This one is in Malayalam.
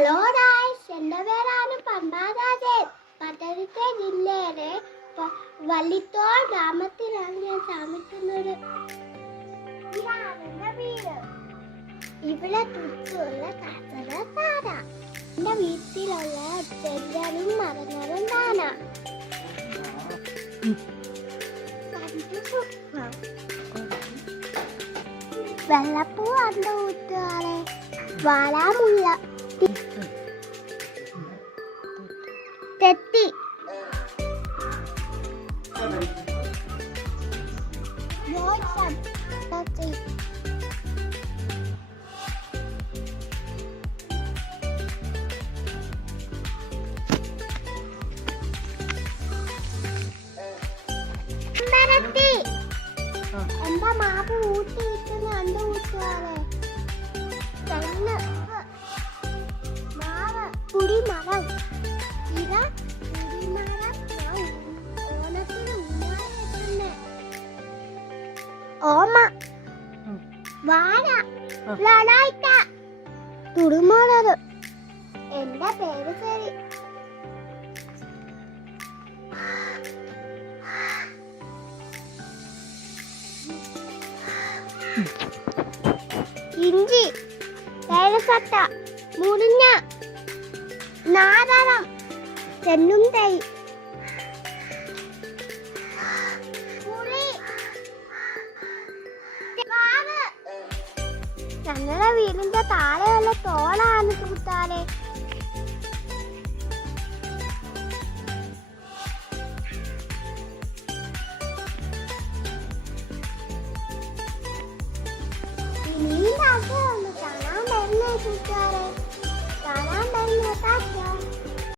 ഹലോ ഗായ്സ്, എൻ്റെ പേരാണ് പമ്പാരാജൻ. പത്തനംതിട്ട ജില്ലയിലെ വള്ളിത്തോൾ ഗ്രാമത്തിലാണ് ഞാൻ താമസിക്കുന്നത്. ഇതാണ് എൻ്റെ വീട്. ഇവിടെ ചുറ്റുമുള്ള കസര താര. എൻ്റെ വീട്ടിലുള്ള ചെടികളും മരങ്ങളും താന. വെള്ളപ്പൂ കണ്ട കൂട്ടുകാരെ, വാലാമുള്ള തെത്തി എന്താ മാപ്പ് ഊട്ടിയിരിക്കുന്ന കണ്ട കൂട്ടുകാരെ, തെങ്ങ്, മാവ്, കുടിമരം. ഇതാ കുടിമരം. ഓണത്തിന് ഊഞ്ഞാലിടുന്നേ. ഓമ, വാഴ, ലടായിക്ക, തുടുമുളക്. എന്റെ പേര് ശരി. ഇഞ്ചി, തേയിലക്കട്ട, മുരിങ്ങ, നാരളം, തെങ്ങും തൈ, പുളി, ഞങ്ങളുടെ വീടിന്റെ താഴെയുള്ള തോളാണ് കൂട്ടാ.